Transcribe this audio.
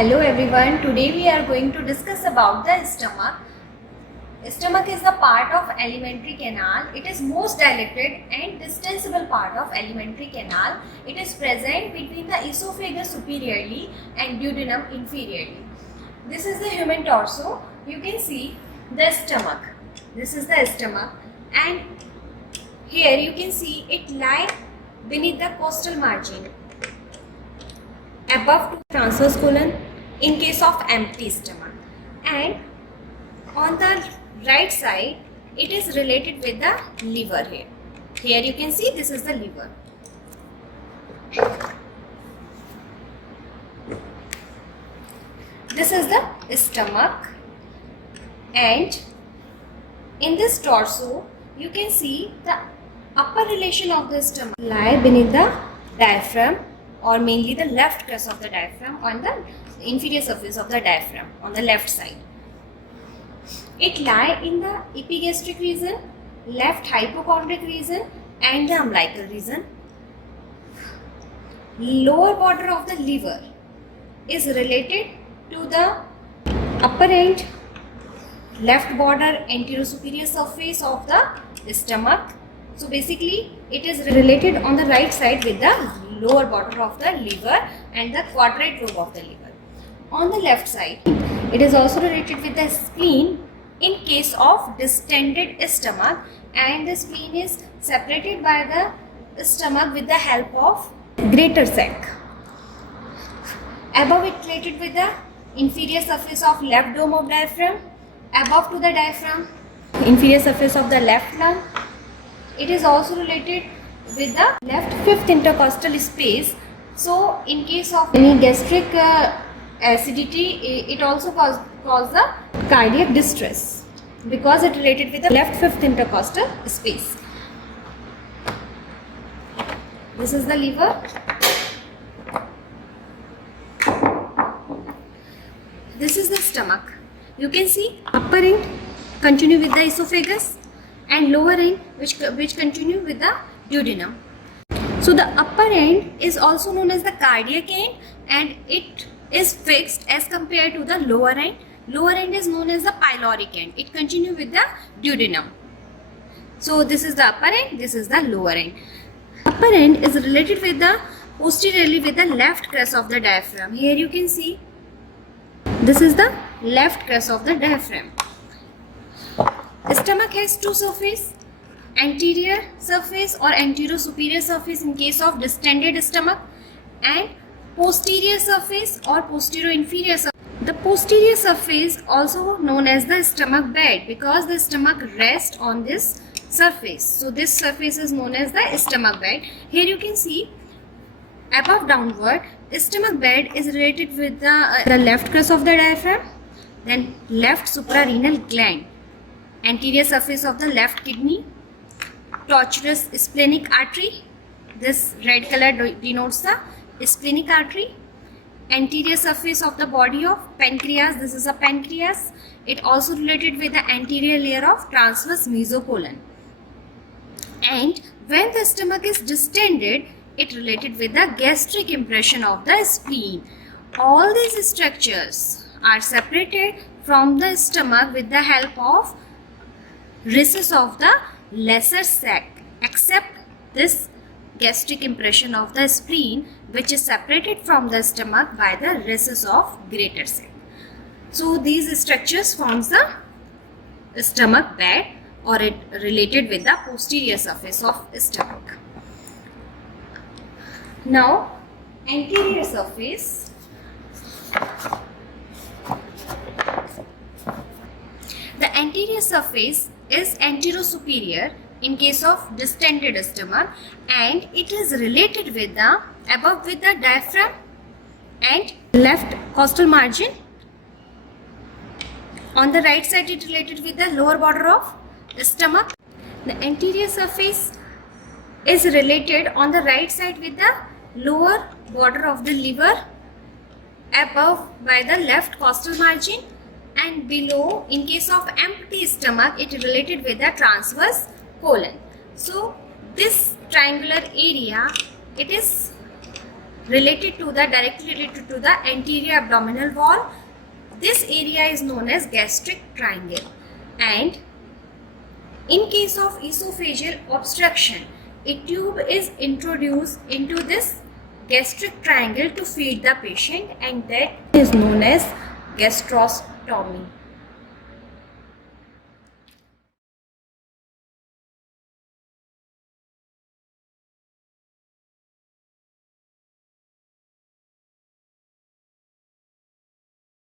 Hello everyone, today we are going to discuss about the stomach. Stomach is the part of alimentary canal. It is most dilated and distensible part of alimentary canal. It is present between the esophagus superiorly and duodenum inferiorly. This is the human torso. You can see the stomach. This is the stomach, and here you can see it lie beneath the costal margin, above to transverse colon in case of empty stomach, and on the right side it is related with the liver. Here you can see this is the liver. This is the stomach, and in this torso you can see the upper relation of the stomach lie beneath the diaphragm, or mainly the left crest of the diaphragm, on the inferior surface of the diaphragm on the left side. It lie in the epigastric region, left hypochondric region, and the umbilical region. Lower border of the liver is related to the upper end left border anterior superior surface of the stomach. So basically it is related on the right side with the lower border of the liver and the quadrate lobe of the liver. On the left side it is also related with the spleen in case of distended stomach, and the spleen is separated by the stomach with the help of greater sac. Above it related with the inferior surface of left dome of diaphragm, above to the diaphragm, inferior surface of the left lung. It is also related with the left fifth intercostal space. So in case of any gastric acidity, it also cause the cardiac distress because it related with the left fifth intercostal space. This is the liver. This is the stomach. You can see upper end continue with the esophagus and lower end which continue with the duodenum. So the upper end is also known as the cardiac end, and it is fixed as compared to the lower end. Lower end is known as the pyloric end. It continue with the duodenum. So this is the upper end, this is the lower end. Upper end is related with the posteriorly with the left crest of the diaphragm. Here you can see this is the left crest of the diaphragm. Stomach has two surfaces, anterior surface or anterior superior surface in case of distended stomach, and posterior surface or posterior inferior surface. The posterior surface also known as the stomach bed because the stomach rests on this surface. So this surface is known as the stomach bed. Here you can see above downward, stomach bed is related with the left crest of the diaphragm, then left suprarenal gland, anterior surface of the left kidney, tortuous splenic artery. This red color denotes the splenic artery. Anterior surface of the body of pancreas. This is a pancreas. It also related with the anterior layer of transverse mesocolon. And when the stomach is distended, it related with the gastric impression of the spleen. All these structures are separated from the stomach with the help of recess of the lesser sac, except this gastric impression of the spleen, which is separated from the stomach by the recess of greater sac. So these structures forms the stomach bed, or it related with the posterior surface of stomach. Now anterior surface. The anterior surface is anterosuperior in case of distended stomach, and it is related with the above with the diaphragm and left costal margin. On the right side it related with the lower border of the stomach. The anterior surface is related on the right side with the lower border of the liver, above by the left costal margin, and below in case of empty stomach it related with the transverse colon. So this triangular area, it is directly related to the anterior abdominal wall. This area is known as gastric triangle. And in case of esophageal obstruction, a tube is introduced into this gastric triangle to feed the patient, and that is known as gastrostomy.